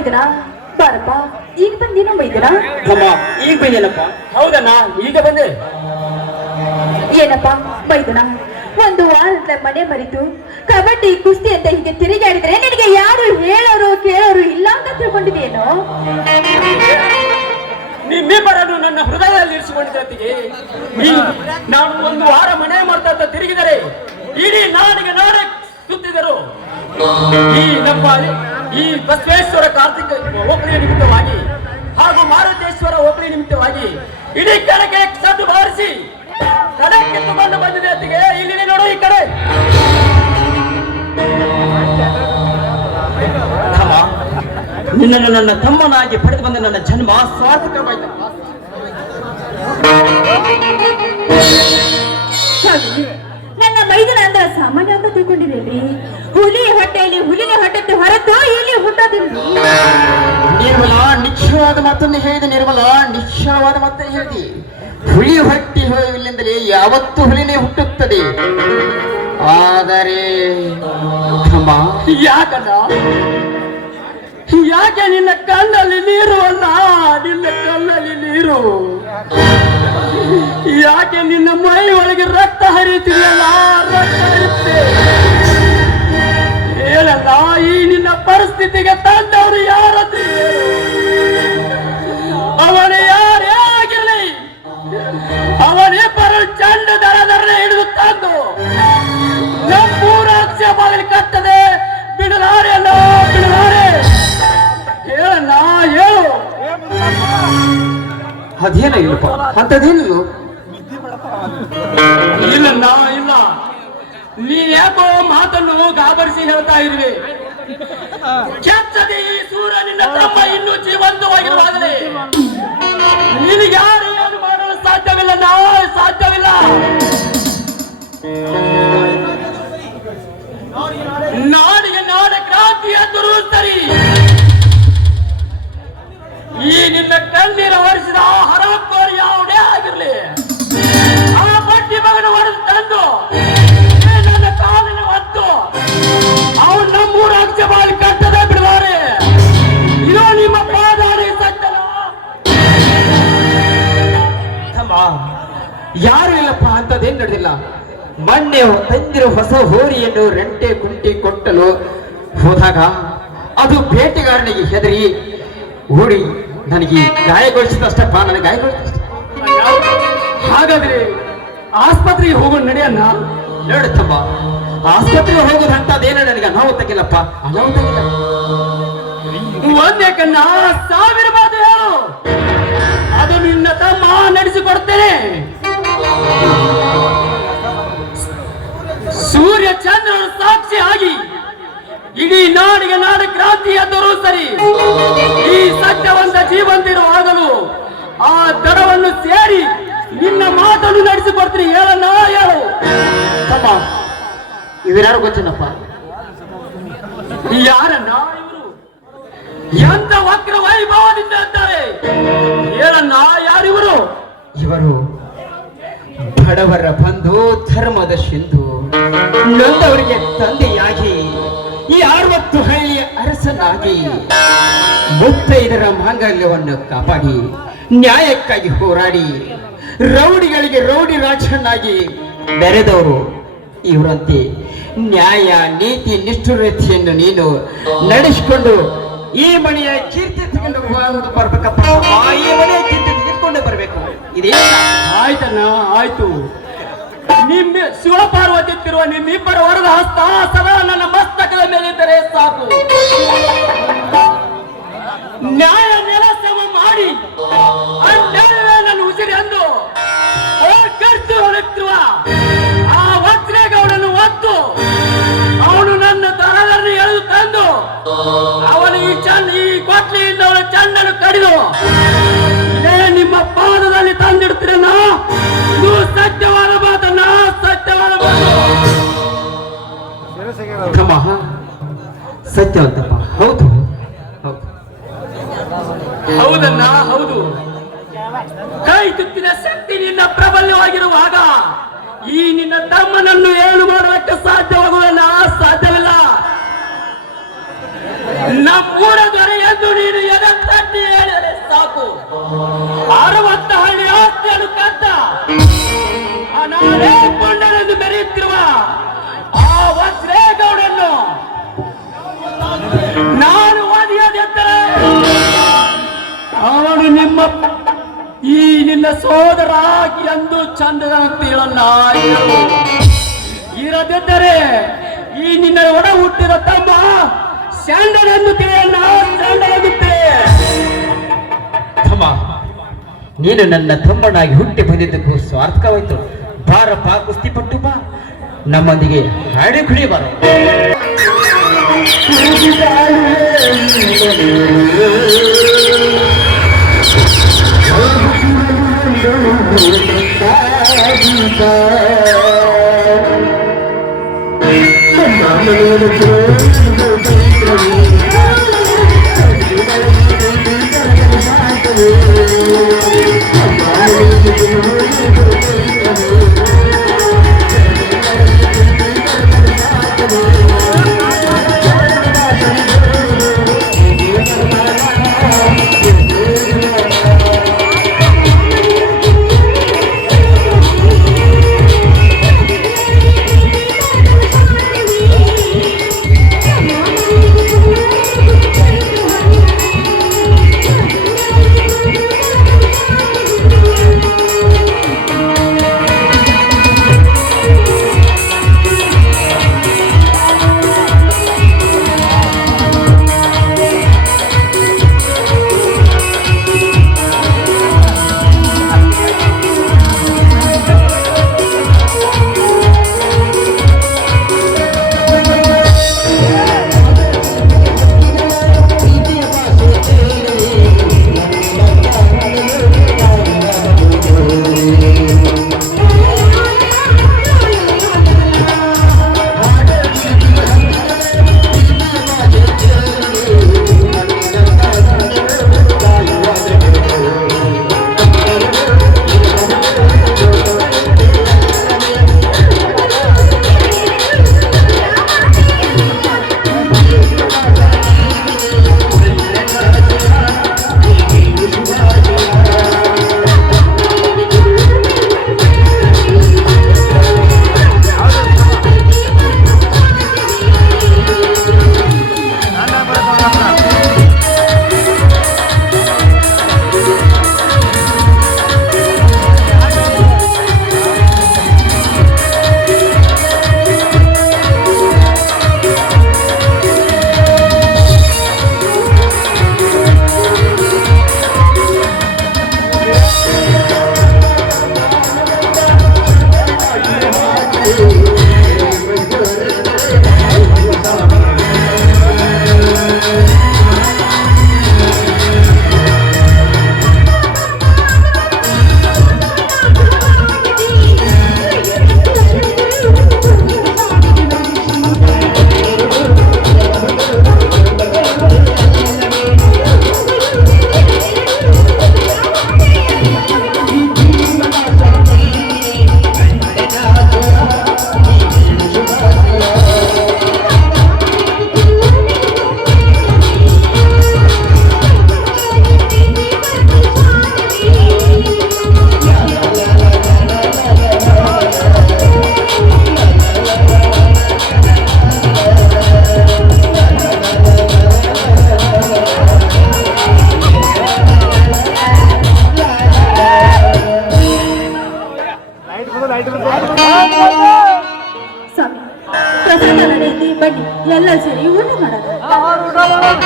ಮೈದನ ಬಾರಪ್ಪ, ಈಗ ಬಂದೇನೋ ಮೈದನ? ಅಮ್ಮ ಈಗ ಬಂದೇನಪ್ಪ. ಹೌದಣ್ಣ, ಈಗ ಬಂದೆ. ಏನಪ್ಪ ಮೈದನ, ಒಂದು ವಾರದ ಮನೆ ಮರಿತು ಕಬಡ್ಡಿ ಕುಸ್ತಿ ಅಂತ ಹೀಗೆ ತಿರುಗಾಡಿದ್ರೆ ನಿನಗೆ ಯಾರು ಹೇಳೋರು ಕೇಳೋರು ಇಲ್ಲ ಅಂತ ತಿಳ್ಕೊಂಡಿದ್ದೇನೋ? ನಿಮ್ಮಿಬ್ಬರನ್ನು ನನ್ನ ಹೃದಯದಲ್ಲಿ ಇರಿಸಿಕೊಂಡಿದ್ದೆ. ನಾನು ಒಂದು ವಾರ ಮನೆ ಮಾಡ್ತಾ ತಿರುಗಿದರೆ ಇಡೀ ನಾಡಿಗೆ ನಾಡೆ ಸುತ್ತಿದರು. ಈ ಬಸವೇಶ್ವರ ಕಾರ್ತಿಕ ಓಪಳಿ ನಿಮಿತ್ತವಾಗಿ ಹಾಗೂ ಮಾರುತೇಶ್ವರ ಓಪಳಿ ನಿಮಿತ್ತವಾಗಿ ಇಡೀ ಕಡೆಗೆ ಸದ್ದು ಬಾರಿಸಿ ಕಡೆ ಕಿತ್ತುಕೊಂಡು ಬಂದಿದೆ ಅತ್ತಿಗೆ. ಇಲ್ಲಿ ನೋಡು, ಈ ಕಡೆ ನಿನ್ನನ್ನು ನನ್ನ ತಮ್ಮನಾಗಿ ಪಡೆದು ಬಂದ ನನ್ನ ಜನ್ಮ ಸಾರ್ಥಕವಾಯಿತು. ನನ್ನ ಮೈದನ ಅಂದ್ರೆ ಸಾಮಾನ್ಯ ಅಂತ ತಿಳ್ಕೊಂಡಿದ್ದೀರಿ. ಹುಲಿ ಹೊಟ್ಟೆಯಲ್ಲಿ ಹುಲಿನ ಹೊಟ್ಟೆ ಹೊರತು ಇಲ್ಲಿ ಹುಟ್ಟೋದಿಲ್ಲ. ನಿರ್ಮಲ ನಿಶ್ಚಯವಾದ ಮಾತನ್ನು ಹೇಳಿದೆ. ನಿರ್ಮಲ ನಿಶ್ಚಯವಾದ ಮಾತನ್ನು ಹೇಳಿದೆ. ಹುಲಿ ಹೊಟ್ಟೆ ಇಲ್ಲಿಂದಲೇ ಯಾವತ್ತೂ ಹುಲಿನೇ ಹುಟ್ಟುತ್ತದೆ. ಆದರೆ ಯಾಕೆ ನಿನ್ನ ಕಣ್ಣಲ್ಲಿ ನೀರು ಅಲ್ಲ, ನಿನ್ನ ಕಣ್ಣಲ್ಲಿ ನೀರು ಯಾಕೆ ನಿನ್ನ ಮೈ ಒಳಗೆ ರಕ್ತ ಹರಿಯುತ್ತಿದೆಯಲ್ಲ, ರಕ್ತ ಹರಿಯುತ್ತೆ ಹೇಳಲ್ಲ. ಈ ನಿನ್ನ ಪರಿಸ್ಥಿತಿಗೆ ತಂದವರು ಯಾರದ್ದು? ಅವನು ಯಾರೇ ಆಗಿರಲಿ, ಅವನಿಬ್ಬರು ಚಂಡ ದರದರನೆ ಹಿಡಿದು ತಂದು ನಮ್ಮೂರ ಆಕ್ಷೇಪದಲ್ಲಿ ಕಟ್ಟದೆ ಬಿಡಲಾರೆ ಅಲ್ಲ, ಬಿಡಲಾರೆ ಹೇಳಲ್ಲ. ಹೇಳು, ಅದೇನ ಇಲ್ಲಪ್ಪ, ಅಂತದೇನು ಇಲ್ಲಣ್ಣ, ಇಲ್ಲ. ನೀ ಯಾಕೋ ಮಾತನ್ನು ಗಾಬರಿಸಿ ಹೇಳ್ತಾ ಇರುವೆ. ಕೆಚ್ಚದೆ ಈ ಸೂರ್ಯನಿಂದ ತಮ್ಮ ಇನ್ನೂ ಜೀವಂತವಾಗಿರುವಾಗಲೇ ನಿನಗೆ ಯಾರು ಏನು ಮಾಡಲು ಸಾಧ್ಯವಿಲ್ಲ, ಸಾಧ್ಯವಿಲ್ಲ. ನಾಡಿಗೆ ನಾಡ ಕ್ರಾಂತಿ ಅಂದರೂ ಸರಿ, ಈ ನಿನ್ನ ಕಣ್ಣೀರು ಹೊರಿಸಿದ ಹರಾಕೋರಿ ಯಾವುದೇ ಆಗಿರಲಿ, ಆ ಬಡ್ಡಿ ಮಗನ ಹೊಡೆದು ತಂದು ನನ್ನ ಕಾಲಿನ ಹೊತ್ತು ಅವನು ನಮ್ಮೂರ ಅಕ್ಷ ಬಾಳಿ ಕಟ್ಟದೆ ಬಿಡುತ್ತಾರೆ. ಇದು ನಿಮ್ಮ ಪಾದಾರಿ ಸತ್ತನ. ಯಾರು ಇಲ್ಲಪ್ಪ, ಅಂತದೇನ್ ನಡೆದಿಲ್ಲ. ಮೊನ್ನೆ ತಂದಿರೋ ಹೊಸ ಹೋರಿಯನ್ನು ರೆಂಟೆ ಕುಂಟಿ ಕೊಟ್ಟಲು ಹೋದಾಗ ಅದು ಬೇಟೆಗಾರನಿಗೆ ಹೆದರಿ ಓಡಿ ನನಗೆ ಗಾಯಗೊಳಿಸಿದಷ್ಟಪ್ಪ, ನನಗೆ ಗಾಯಗೊಳಿಸಿದ. ಹಾಗಾದ್ರೆ ಆಸ್ಪತ್ರೆಗೆ ಹೋಗೋಣ ನಡೆಯನ್ನ. ನೋಡುತ್ತಮ್ಮ, ಆಸ್ಪತ್ರೆಗೆ ಹೋಗೋದಂತದೇನೋ ನನಗೆ ಅನಾಹುತಕ್ಕಿಲ್ಲಪ್ಪ, ಅನಾಹುತಕ್ಕಿಲ್ಲ. ಒಂದೇ ಕಣ್ಣ ಸಾವಿರ ಮಾತು ಹೇಳು, ಅದು ನಿನ್ನ ತಮ್ಮ ನಡೆಸಿಕೊಡ್ತೇನೆ. ಸೂರ್ಯ ಚಂದ್ರನ ಸಾಕ್ಷಿ ಆಗಿ ಇಡೀ ನಾಡಿಗೆ ನಾಡ ಕ್ರಾಂತಿ ಅಂದರೂ ಸರಿ, ಈ ಸತ್ಯವಂತ ಜೀವಂತಿರುವಾಗಲೂ ಆ ದಡವನ್ನು ಸೇರಿ ನಿನ್ನ ಮಾತನ್ನು ನಡೆಸಿಕೊಡ್ತೀನಿ. ಹೇಳಣ್ಣ, ಹೇಳು. ತಮ್ಮ, ಇವರ್ಯಾರು ಗೊತ್ತೇನಪ್ಪ? ಯಾರನ್ನ ಇವರು? ಎಂತ ವಕ್ರ ವೈಭವದಿಂದ ಅಂತಾರೆ. ಹೇಳಣ್ಣ, ಯಾರಿವರು? ಇವರು ಬಡವರ ಬಂಧು, ಧರ್ಮದ ಸಿಂಧು, ನೊಂದವರಿಗೆ ತಂದೆಯಾಗಿ, ಈ 60 ಹಳ್ಳಿಯ ಅರಸನಾಗಿ, ಮುತ್ತೈದರ ಮಾಂಗಲ್ಯವನ್ನು ಕಾಪಾಡಿ ನ್ಯಾಯಕ್ಕಾಗಿ ಹೋರಾಡಿ ರೌಡಿಗಳಿಗೆ ರೌಡಿ ರಾಜನಾಗಿ ಬೆರೆದವರು ಇವರಂತೆ. ನ್ಯಾಯ ನೀತಿ ನಿಷ್ಠುರತೆಯನ್ನು ನೀನು ನಡೆಸಿಕೊಂಡು ಈ ಮನೆಯ ಕೀರ್ತಿ ತಗೊಂಡು ಬರ್ಬೇಕಪ್ಪ. ಈ ಮನೆಯ ಕೀರ್ತಿ ತೆಗೆದುಕೊಂಡು ಬರ್ಬೇಕು. ಇದೇ ಆಯ್ತಣ್ಣ, ಆಯ್ತು. ನಿಮ್ಮ ಶಿವಪಾರ್ವತಿತ್ತಿರುವ ನಿಮ್ಮಿಬ್ಬರ ವರದ ಹಸ್ತ ಸದಾ ನನ್ನ ಮಸ್ತಕದ ಮೇಲಿದ್ದರೆ ಸಾಕು. ನ್ಯಾಯ ನೆಲಸಮ ಮಾಡಿ ಅನ್ಯಾಯವೇ ನನ್ನ ಉಸಿರಿ ಅಂದು ಖರ್ಚು ಹೊರಟಿರುವ ಆ ವಜ್ರೇಗೌಡನು ಒತ್ತು ಅವನು ನನ್ನ ತರದಲ್ಲಿ ಎಳೆದು ತಂದು ಅವನು ಈ ಕೊಟ್ಲಿಯಿಂದ ಅವನ ಚಂಡನ್ನು ಕಡಿದು ಇದೇ ನಿಮ್ಮ ಪಾದದಲ್ಲಿ ತಂದಿಡ್ತೀರನ್ನ. ಇದು ಸತ್ಯವಾದ ಮಾತನ್ನ, ಸತ್ಯವಾದ ಮಾತು. ಸತ್ಯವಂತಪ್ಪ, ಹೌದು ಹೌದು, ಹೌದನ್ನ, ಹೌದು. ಕೈ ತುತ್ತಿನ ಶಕ್ತಿ ನಿನ್ನ ಪ್ರಬಲ್ಯವಾಗಿರುವಾಗ ಈ ನಿನ್ನ ತಮ್ಮನನ್ನು ಏನು ಮಾಡುವುದಕ್ಕೆ ಸಾಧ್ಯವಾಗುವುದಲ್ಲ, ಸಾಧ್ಯವಿಲ್ಲ. ನಮ್ಮೂರ ದೊರೆ ಎಂದು ಈ ನಿನ್ನ ಸೋದರ ಎಂದು ಚಂದದ ತಿಳಲ್ಲ ಇರದಿದ್ದರೆ ಈ ನಿನ್ನ ಒಡ ಹುಟ್ಟಿದ ತಮ್ಮ ಸ್ಯಾಂಡಲೆನ್ನುತ್ತೆ ತಮ್ಮ, ನೀನು ನನ್ನ ತಮ್ಮನಾಗಿ ಹುಟ್ಟಿ ಬಂದಿದ್ದಕ್ಕೂ ಸ್ವಾರ್ಥಕವಾಯ್ತು. ಬಾರಪ್ಪ, ಕುಸ್ತಿ ಪಟ್ಟು ಬಾ, ನಮ್ಮೊಂದಿಗೆ ಹಾಡಿ ಕುಡಿ ಬಾರ. ಸ್ವಾಮಿ, ಪ್ರಸಾದ ನಡೆಯುತ್ತೆ, ಬನ್ನಿ ಎಲ್ಲ ಸೇರಿ ಊಟ ಮಾಡೋಣ.